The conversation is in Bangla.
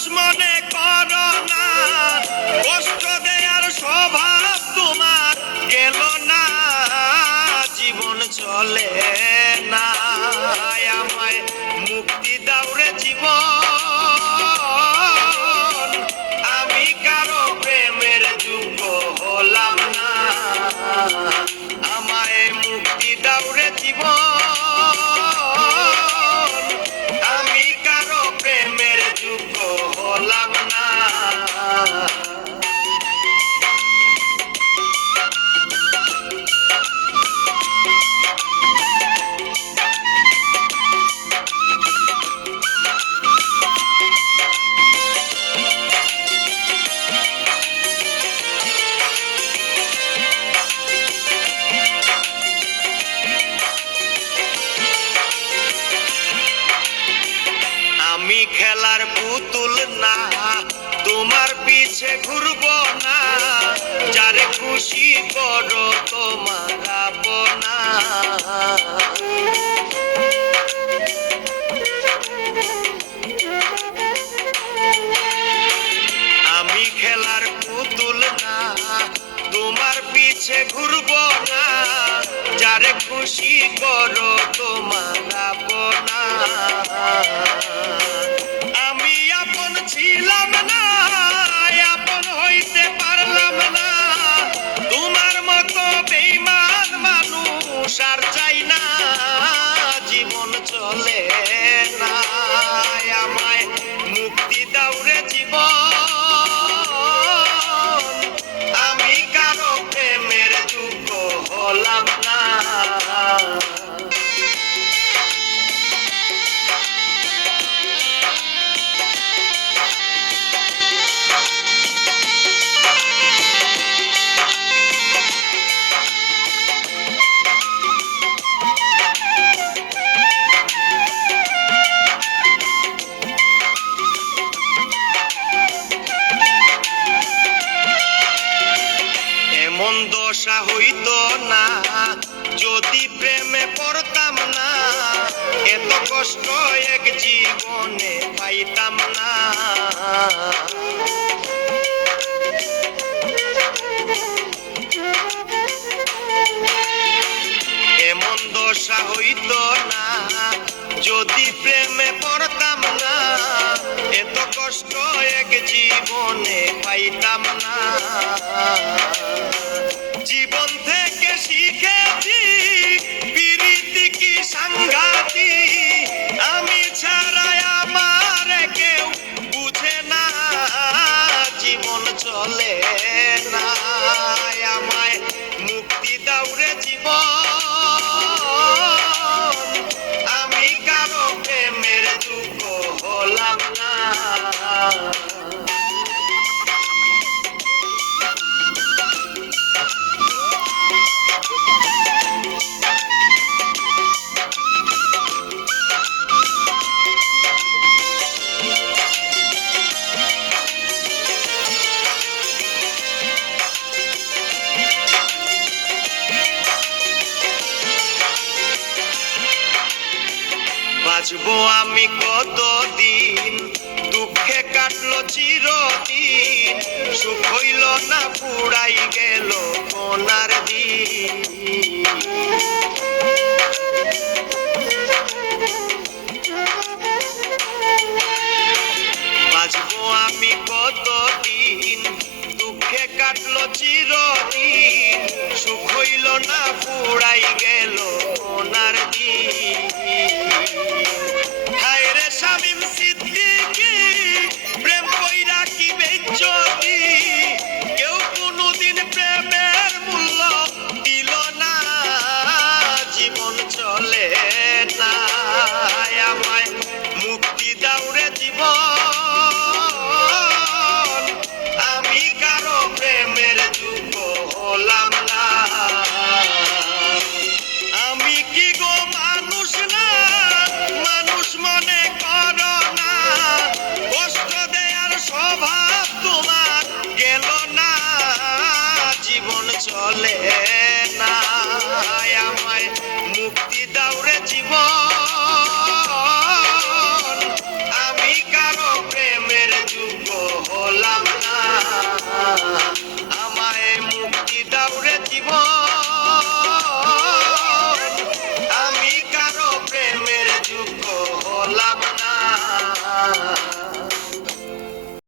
মানুষ মনে করো না, কষ্ট দেয়ার স্বভাব তোমার গেল না, জীবন চলে না। আমায় মুক্তি দাও রে জীবন, আমি কারো প্রেমের যোগ্য হলাম না। আমায় মুক্তি দাও রে জীবন, আমি কারো প্রেমের যোগ্য হলাম না। আমি খেলার পুতুল না, তোমার পিছে ঘুরবো না, যারে খুশি করো তোমার আপনা। আমি খেলার পুতুল না, তোমার পিছে ঘুরবো না, যারে খুশি করো তোমার আপনা। আমি আপন ছিলাম না, আপন হইতে পারলাম না, তোমার মতো বেঈমান মানুষ আর চাই না, জীবন চলে না। আমায় মুক্তি দাও রে জীবন, আমি কারো প্রেমের যোগ্য হলাম না। এমন দশা হইতো না যদি প্রেমে পড়তাম না, এত কষ্ট এক জীবনে পাইতাম না। এমন দশা হইতো না যদি প্রেমে পড়তাম না, এত কষ্ট এক জীবনে পাইতাম না। জীবন থেকে শিখেছি প্রীতি কি সাংঘাতি, আমি ছাড়া আমার কেউ বুঝে না, জীবন চলে না। আমায় মুক্তি দাও রে জীবন, আমি কারো প্রেমের যোগ্য হলাম না। বাঁচবো আমি কতদিন, দুঃখে কাটলো চিরদিন, সুখ হইল না পুরাই গেল কোনার দিন। বাঁচবো আমি কতদিন, দুঃখে কাটলো চিরদিন, সুখ হইল না পুরাই গেল কোনার দিন। হায় রে শামীম সিদ্দিকী, প্রেম কইরা কি বেইজ্জতি, কেউ কোনোদিন প্রেমের মূল্য দিল না, জীবন চলে না। আমায় মুক্তি দাও রে জীবন,